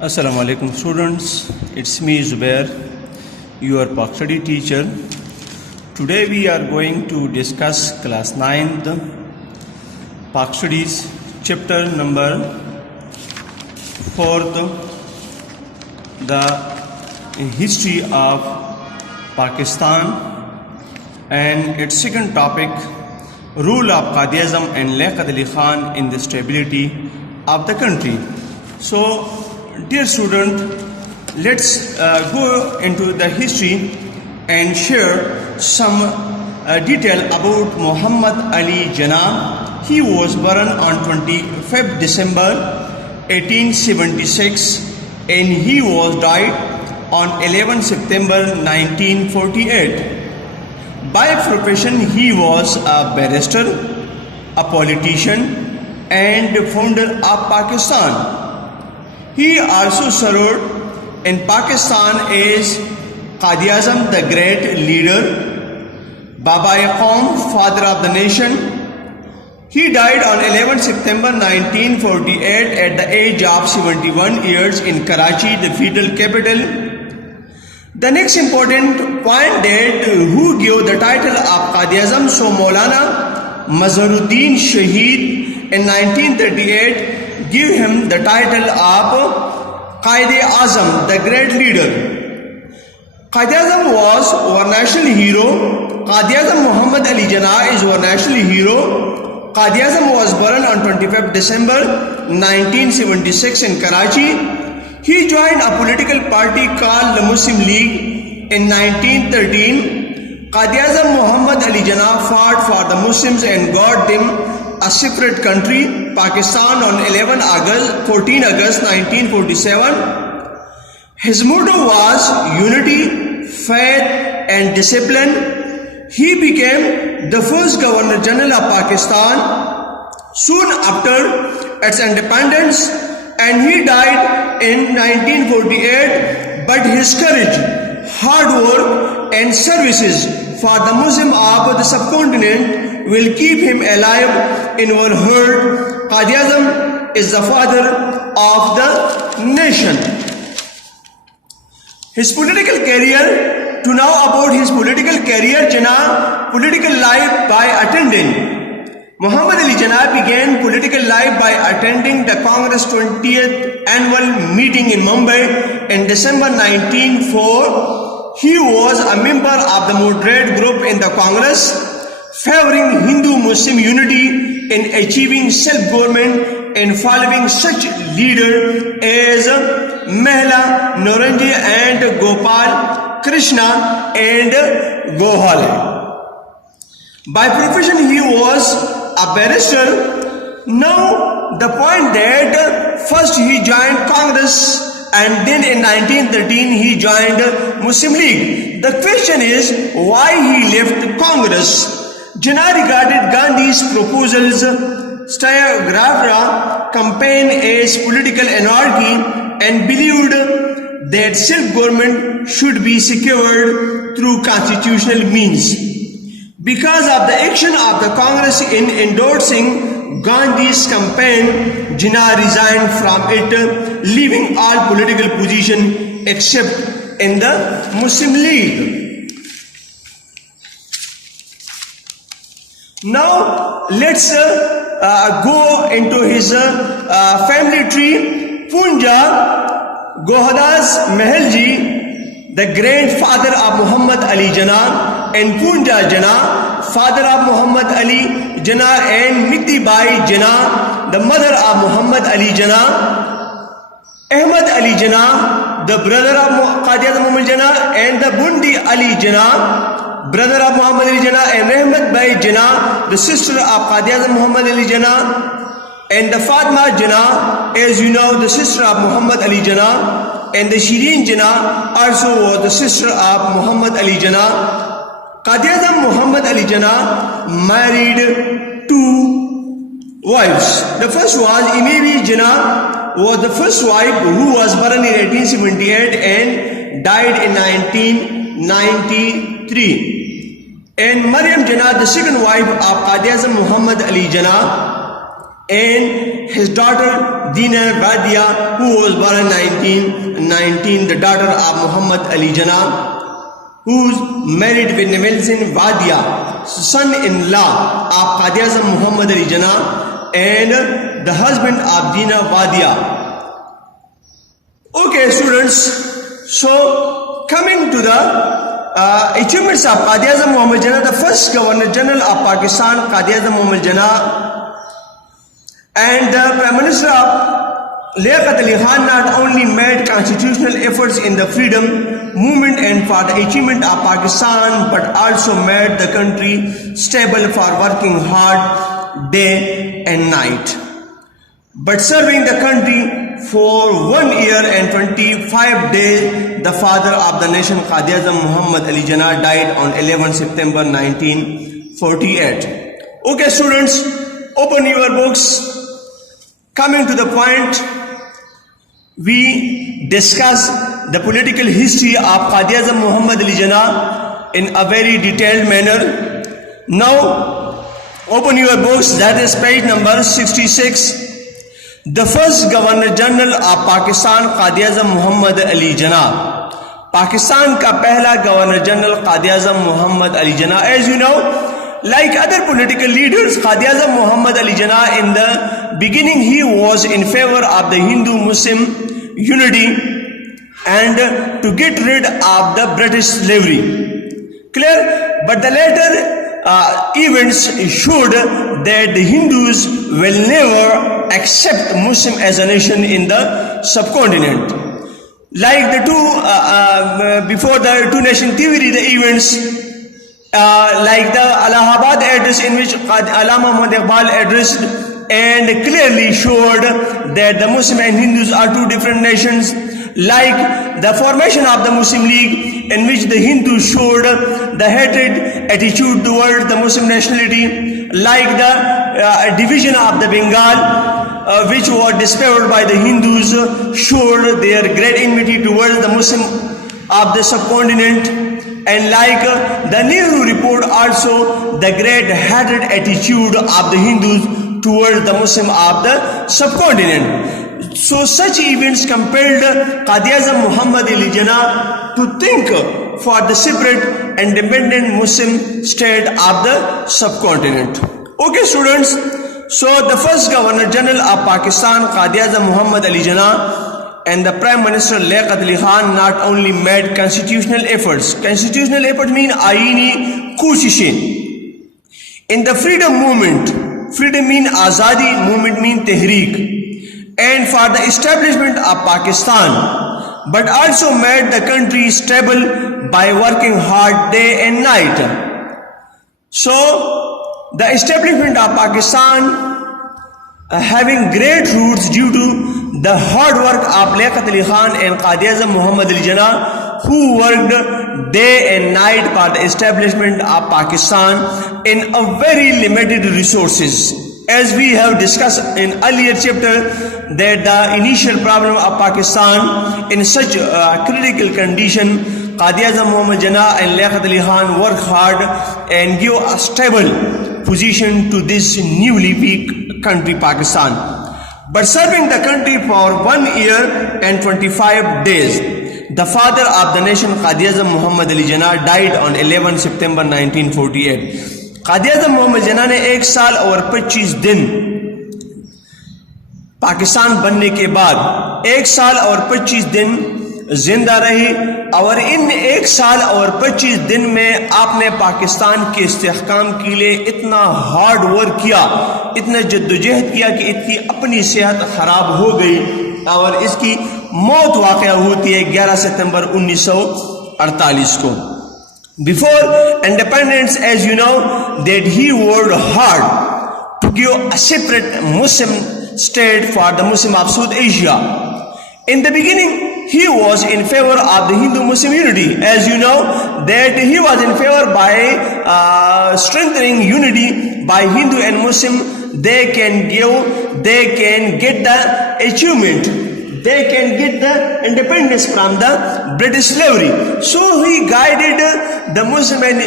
Assalamu alaikum students, it's me Zubair, your Pak study teacher. Today we are going to discuss class 9th Pak studies chapter number 4th, the history of Pakistan, and its second topic, rule of Quaid-e-Azam and Liaquat Ali Khan in the stability of the country. So dear student, let's go into the history and share some detail about Muhammad Ali Jinnah. He was born on 25th December 1876 and he was died on 11 September 1948. By profession he was a barrister, a politician and founder of Pakistan. He also served in Pakistan as Quaid-e-Azam, the great leader, Baba-e-Qaum, father of the nation. He died on 11 September 1948 at the age of 71 years in Karachi, the federal capital. The next important point that who gave the title of Quaid-e-Azam, so Maulana Mazharuddin Shaheed in 1938 give him the title of Quaid-e-Azam, the great leader. Quaid-e-Azam was our national hero. Quaid-e-Azam Muhammad Ali Jinnah is our national hero. Quaid-e-Azam was born on 25th December 1976 in Karachi. He joined a political party called the Muslim League in 1913. Quaid-e-Azam Muhammad Ali Jinnah fought for the Muslims and got them a separate country, Pakistan, on 14 August 1947. His motto was unity, faith and discipline. He became the first Governor General of Pakistan soon after its independence, and he died in 1948. But his courage, hard work and services for the Muslim of the subcontinent will keep him alive in our heart. Quaid-e-Azam is the father of the nation. His political career, to know about his political career, Jinnah political life by attending. Muhammad Ali Jinnah began political life by attending the Congress 20th annual meeting in Mumbai in December 1904. He was a member of the moderate group in the Congress, favoring Hindu-Muslim unity in achieving self-government and following such leaders as Mehla, Naurangi and Gopal Krishna and Gokhale. By profession he was a barrister. Now the point that first he joined Congress and then in 1913 he joined Muslim League. The question is why he left Congress. Jinnah regarded Gandhi's proposals Satyagraha campaign as political anarchy and believed that self-government should be secured through constitutional means. Because of the action of the Congress in endorsing Gandhi's campaign, Jinnah resigned from it, leaving all political position except in the Muslim League. Now let's go into his family tree. Punja Gohdas Mahalji, the grandfather of Muhammad Ali Jinnah, and Punja Jinnah, father of Muhammad Ali Jinnah, and Miti Bai Jinnah, the mother of Muhammad Ali Jinnah. Ahmad Ali Jinnah, the brother of Quaid-e-Azam Muhammad Jinnah, and the Bundi Ali Jinnah, brother of Muhammad Ali Jinnah, and Rahmat Bai Jinnah, the sister of Quaid-e-Azam Muhammad Ali Jinnah, and the Fatma Jinnah, as you know, the sister of Muhammad Ali Jinnah, and the Shireen Jinnah also was the sister of Muhammad Ali Jinnah. Quaid-e-Azam Muhammad Ali Jinnah married two wives. The first was Imavi Jinnah, was the first wife who was born in 1878 and died in 1993. And Maryam Jinnah, the second wife of Quaid-e-Azam Muhammad Ali Jinnah. and his daughter Dina Wadia, who was born in 1919, the daughter of Muhammad Ali Jinnah, who's married with Nelson Wadia, son-in-law of Quaid-e-Azam Muhammad Ali Jinnah, and the husband of Dina Wadia. Okay, students, so coming to the achievements of Quaid-e-Azam Muhammad Jinnah, the first Governor General of Pakistan, Quaid-e-Azam Muhammad Jinnah, and the Prime Minister of Liaquat Ali Khan not only made constitutional efforts in the freedom movement and for the achievement of Pakistan, but also made the country stable for working hard day and night. But serving the country for 1 year and 25 days, the father of the nation, Quaid-e-Azam Muhammad Ali Jinnah, died on 11 September 1948. Okay, students, open your books. Coming to the point, we discuss the political history of Quaid-e-Azam Muhammad Ali Jinnah in a very detailed manner. Now, open your books, that is page number 66. The first Governor General of Pakistan, Quaid-e-Azam Muhammad Ali Jinnah. Pakistan का पहला Governor General Quaid-e-Azam Muhammad Ali Jinnah. As you know, like other political leaders, Quaid-e-Azam Muhammad Ali Jinnah, in the beginning he was in favor of the Hindu-Muslim unity and to get rid of the British slavery. Clear? But the later events showed that the Hindus will never accept Muslim as a nation in the subcontinent. Like the before the two-nation theory, the events like the Allahabad address, in which Allama Muhammad Iqbal addressed and clearly showed that the Muslim and Hindus are two different nations. Like the formation of the Muslim League, in which the Hindus showed the hatred attitude towards the Muslim nationality. Like the division of the Bengal, which was disfavored by the Hindus, showed their great enmity towards the Muslim of the subcontinent. And like the Nehru report, also the great hatred attitude of the Hindus towards the Muslim of the subcontinent. So such events compelled Quaid-e-Azam Muhammad Ali Jinnah to think for the separate independent Muslim state of the subcontinent. Okay, students, so the first Governor General of Pakistan, Quaid-e-Azam Muhammad Ali Jinnah, and the Prime Minister Liaquat Ali Khan not only made constitutional efforts. Constitutional efforts mean aini koshishein. In the freedom movement, freedom mean azadi, movement mean tehreek, and for the establishment of Pakistan, but also made the country stable by working hard day and night. So the establishment of Pakistan having great roots due to the hard work of Liaquat Ali Khan and Quaid-e-Azam Muhammad Ali Jinnah, who worked day and night for the establishment of Pakistan in a very limited resources. As we have discussed in earlier chapter, that the initial problem of Pakistan in such a critical condition, Quaid-e-Azam Muhammad Jinnah and Liaquat Ali Khan work hard and give a stable position to this newly weak country Pakistan. But serving the country for 1 year and 25 days, the father of the nation, Quaid-e-Azam Muhammad Ali Jinnah, died on 11 September 1948. Quaid-e-Azam Muhammad Jinnah ने 1 साल और 25 दिन पाकिस्तान बनने के बाद 1 साल और 25 दिन जिंदा रही, और इन 1 साल और 25 दिन में आपने पाकिस्तान के इस्तेहकाम के लिए इतना हार्ड वर्क किया, इतना जद्दोजहद किया कि इसकी अपनी सेहत खराब हो गई और इसकी मौत वाक़या होती है 11 सितंबर 1948 को. Before independence, as you know, that he worked hard to give a separate Muslim state for the Muslim of South Asia. In the beginning, he was in favor of the Hindu-Muslim unity. As you know, that he was in favor by strengthening unity by Hindu and Muslim. They can get the achievement. They can get the independence from the British slavery. So he guided the Muslim and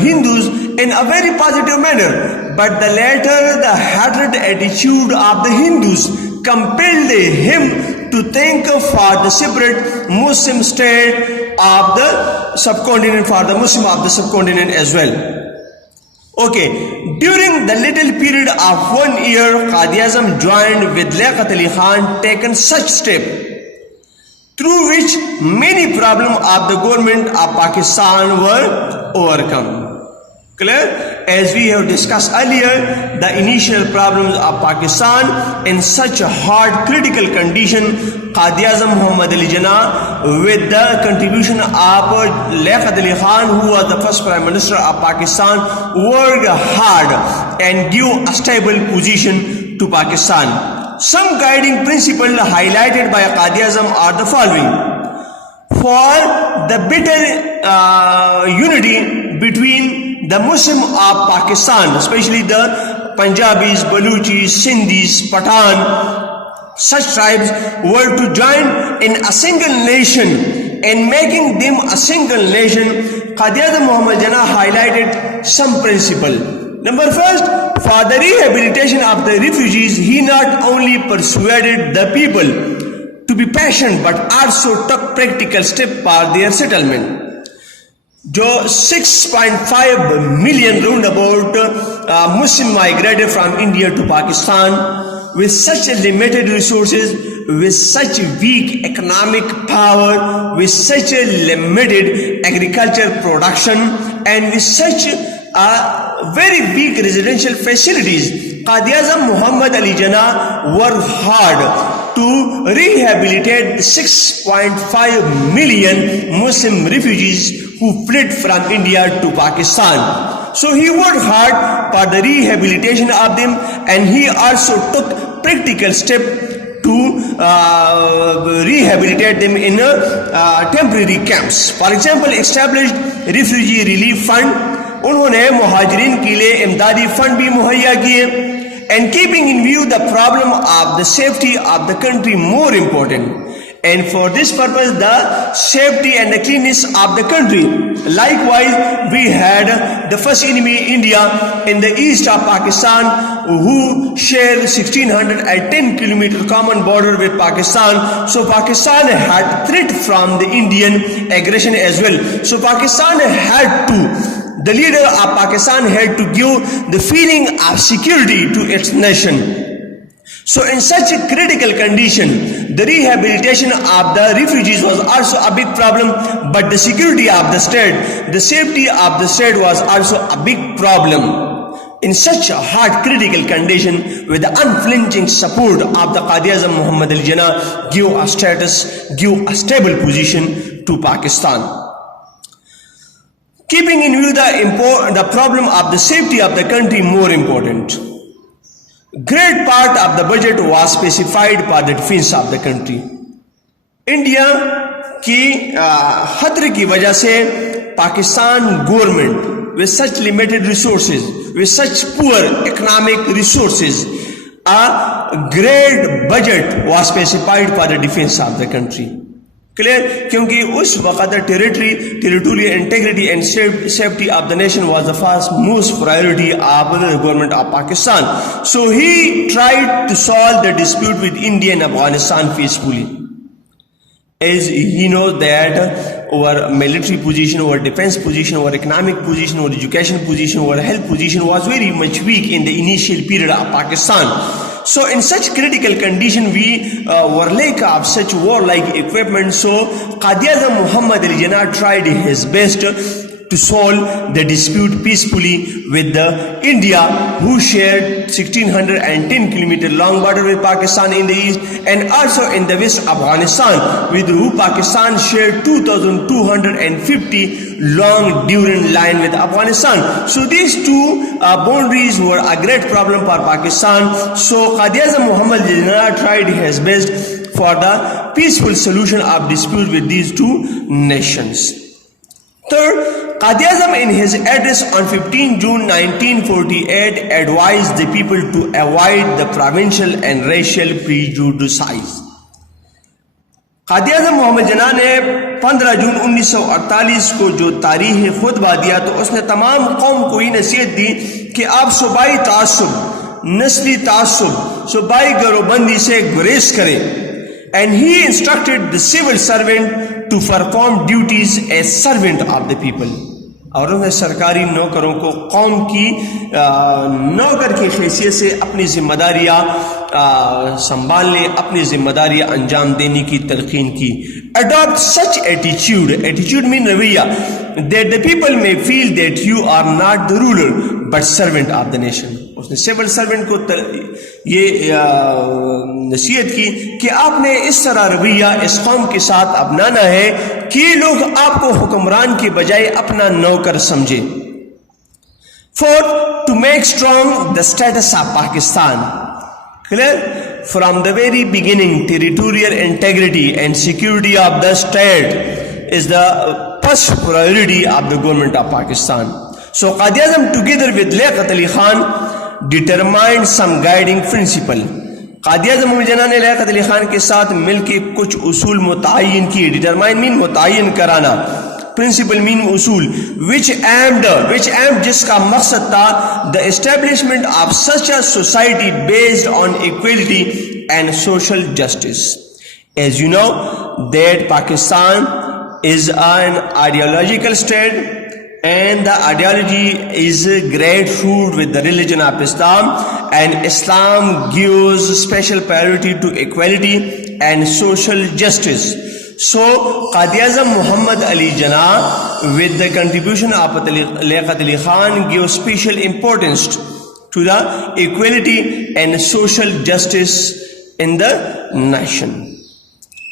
Hindus in a very positive manner. but the later the hatred attitude of the Hindus compelled him to think for the separate Muslim state of the subcontinent, for the Muslim of the subcontinent as well. Okay, during the little period of 1 year, Quaid-e-Azam joined with Liaquat Ali Khan taken such step through which many problems of the government of Pakistan were overcome. Clear? As we have discussed earlier, the initial problems of Pakistan in such a hard critical condition, Quaid-e-Azam Muhammad Ali Jinnah, with the contribution of Liaquat Ali Khan, who was the first Prime Minister of Pakistan, worked hard and gave a stable position to Pakistan. Some guiding principles highlighted by Quaid-e-Azam are the following. For the better unity between the Muslim of Pakistan, especially the Punjabis, Baluchis, Sindhis, Pathan, such tribes were to join in a single nation, and making them a single nation, Quaid-e-Azam Muhammad Jinnah highlighted some principle. Number first, for the rehabilitation of the refugees, he not only persuaded the people to be patient but also took practical steps for their settlement. जो 6.5 million roundabout Muslim migrated from India to Pakistan with such limited resources, with such weak economic power, with such a limited agricultural production, and with such very weak residential facilities. Quaid-e-Azam Muhammad Ali Jinnah worked hard to rehabilitate 6.5 million Muslim refugees who fled from India to Pakistan. So he worked hard for the rehabilitation of them, and he also took practical steps to rehabilitate them in temporary camps. For example, established refugee relief fund. उन्होंने मुहाजिरीन के लिए इमदादी fund भी मुहैया किए. And keeping in view the problem of the safety of the country more important, and for this purpose the safety and the cleanness of the country. Likewise, we had the first enemy, India, in the east of Pakistan, who share 1610 kilometer common border with Pakistan. So Pakistan had threat from the Indian aggression as well. So Pakistan had to, the leader of Pakistan had to give the feeling of security to its nation. So in such a critical condition, the rehabilitation of the refugees was also a big problem, but the security of the state, the safety of the state was also a big problem. In such a hard critical condition, with the unflinching support of the Quaid-e-Azam Muhammad Ali Jinnah, give a status, give a stable position to Pakistan. Keeping in view the problem of the safety of the country more important, great part of the budget was specified for the defense of the country. India की खतरे की वजह से Pakistan government with such limited resources, with such poor economic resources, a great budget was specified for the defense of the country. Clear? क्योंकि उस वक़्त territorial integrity and safety of the nation was the first most priority of the government of Pakistan. So he tried to solve the dispute with India and Afghanistan peacefully. As he knows that our military position, our defense position, our economic position, our education position, our health position was very much weak in the initial period of Pakistan. So in such critical condition, we were lack of such warlike equipment. So Quaid-e-Azam Muhammad Ali Jinnah tried his best to solve the dispute peacefully with the India, who shared 1610 kilometer long border with Pakistan in the east, and also in the west Afghanistan, with who Pakistan shared 2250 long Durand line with Afghanistan. So these two boundaries were a great problem for Pakistan. So Quaid-e-Azam Muhammad Ali Jinnah tried his best for the peaceful solution of dispute with these two nations. Third, Quaid-e-Azam in his address on 15 June 1948 advised the people to avoid the provincial and racial prejudices. Quaid-e-Azam Muhammad Jinnah ने 15 जून 1948 को जो तारीख खुतबा दिया, तो उसने तमाम कौम को ही नसीहत दी कि आप सूबाई तासुब, नस्ली तासुब, सूबाई गरोबंदी से गुरेज करें। And he instructed the civil servant to perform duties as servant of the people. और उन्हें सरकारी नौकरों को कौम की नौकर की हैसियत से अपनी जिम्मेदारियां संभालने, अपनी जिम्मेदारियां अंजाम देने की तलकीन की। Adopt such attitude मीन रवैया, that the people may feel that you are not the ruler but servant of the nation. उसने सिविल सर्वेंट को ये नसीहत की कि आपने इस तरह रवैया इस कौम के साथ अपनाना है कि लोग आपको हुक्मरान के बजाय अपना नौकर समझे। Fourth, to make strong the status of Pakistan. Clear? From the very beginning, territorial integrity and security of the state is the first priority of the government of Pakistan. So Quaid-e-Azam together with Liaquat Ali Khan determined some guiding principle. Quaid-e-Azam जना ने लियाकत अली खान के साथ मिलके कुछ उसूल मुतय्यन किए। Determine mean मुतय्यन कराना, principal mean उसूल, which aimed जिसका मकसद था the establishment of such a society based on equality and social justice. As you know that Pakistan is an ideological state, and the ideology is grapefruit with the religion of Islam, and Islam gives special priority to equality and social justice. So Quaid-e-Azam Muhammad Ali Jinnah with the contribution of Liaquat Ali Khan gives special importance to the equality and social justice in the nation.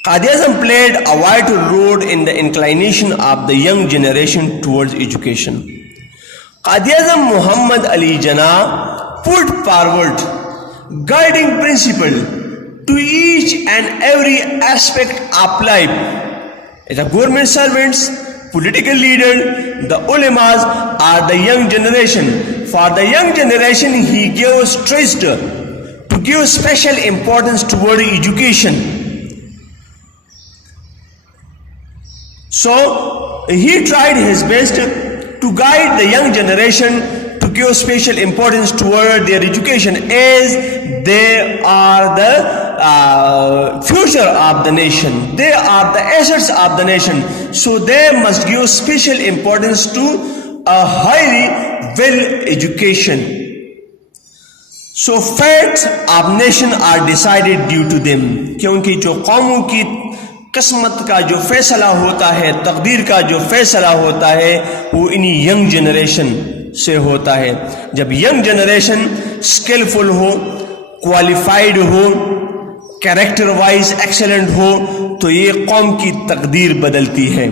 Quaid-e-Azam played a vital role in the inclination of the young generation towards education. Quaid-e-Azam Muhammad Ali Jinnah put forward guiding principle to each and every aspect of life. The government servants, political leaders, the ulamas are the young generation. For the young generation, he gave stress to give special importance toward education. So he tried his best to guide the young generation to give special importance toward their education, as they are the future of the nation. They are the assets of the nation. So they must give special importance to a highly well education. So fates of nation are decided due to them. क्योंकि जो कौमों की किस्मत का जो फैसला होता है, तकदीर का जो फैसला होता है, वो इन्हीं यंग जनरेशन से होता है। जब यंग जनरेशन स्किलफुल हो, क्वालिफाइड हो, कैरेक्टर वाइज एक्सेलेंट हो, तो ये कौम की तकदीर बदलती है।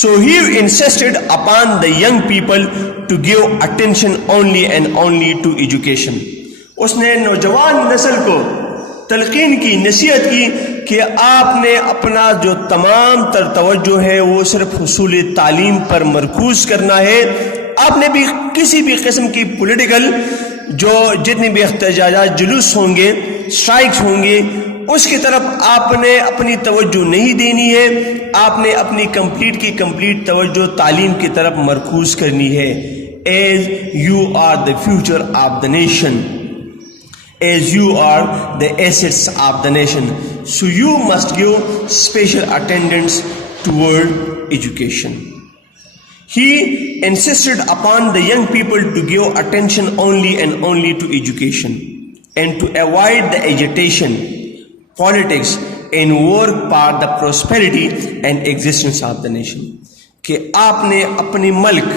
So he insisted upon the young people to give attention only and only to education. उसने नौजवान नस्ल को तलकीन की, नसीहत की कि आपने अपना जो तमाम तर तवज्जो है वो सिर्फ हुसूल तालीम पर मरकूज करना है। आपने भी किसी भी किस्म की पॉलिटिकल जो जितनी भी एहतजाजात, जुलूस होंगे, स्ट्राइक्स होंगे, उसकी तरफ आपने अपनी तवज्जो नहीं देनी है। आपने अपनी कंप्लीट तवज्जो तालीम की तरफ मरकूज करनी है। As you are the future of the nation, as you are the assets of the nation, so you must give special attendance toward education. He insisted upon the young people to give attention only and only to education, and to avoid the agitation, politics, and work for the prosperity and existence of the nation. कि आपने अपने मुल्क,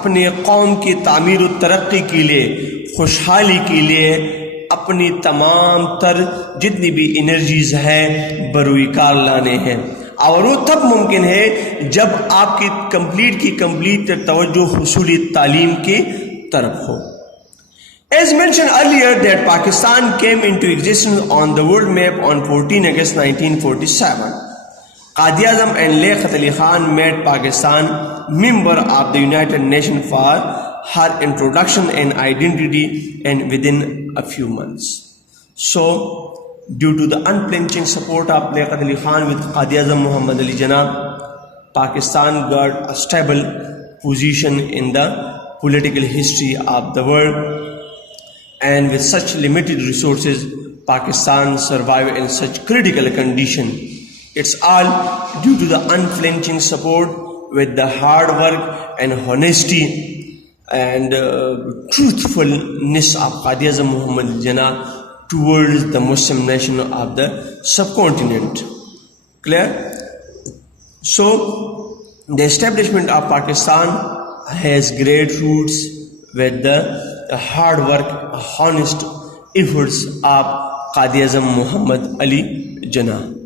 अपने कौम की तामीर और तरक्की के लिए, खुशहाली के लिए अपनी तमाम तर जितनी भी एनर्जीज हैं बरूईकार लाने हैं। और वो तब मुमकिन है जब आपकी कंप्लीट तवज्जो हुसूली तालीम की तरफ हो। As mentioned earlier that Pakistan came into existence on the world map on 14 August 1947. Quaid-e-Azam and Liaquat Ali Khan made Pakistan member of the United Nations for her introduction and identity, and within a few months. So, due to the unflinching support of Liaquat Ali Khan with Quaid-e-Azam Muhammad Ali Jinnah, Pakistan got a stable position in the political history of the world. And with such limited resources, Pakistan survived in such critical condition. It's all due to the unflinching support with the hard work and honesty and truthfulness of Quaid Azam Muhammad Jinnah towards the Muslim nation of the subcontinent. Clear? So, the establishment of Pakistan has great roots with the hard work, honest efforts of Quaid Azam Muhammad Ali Jinnah.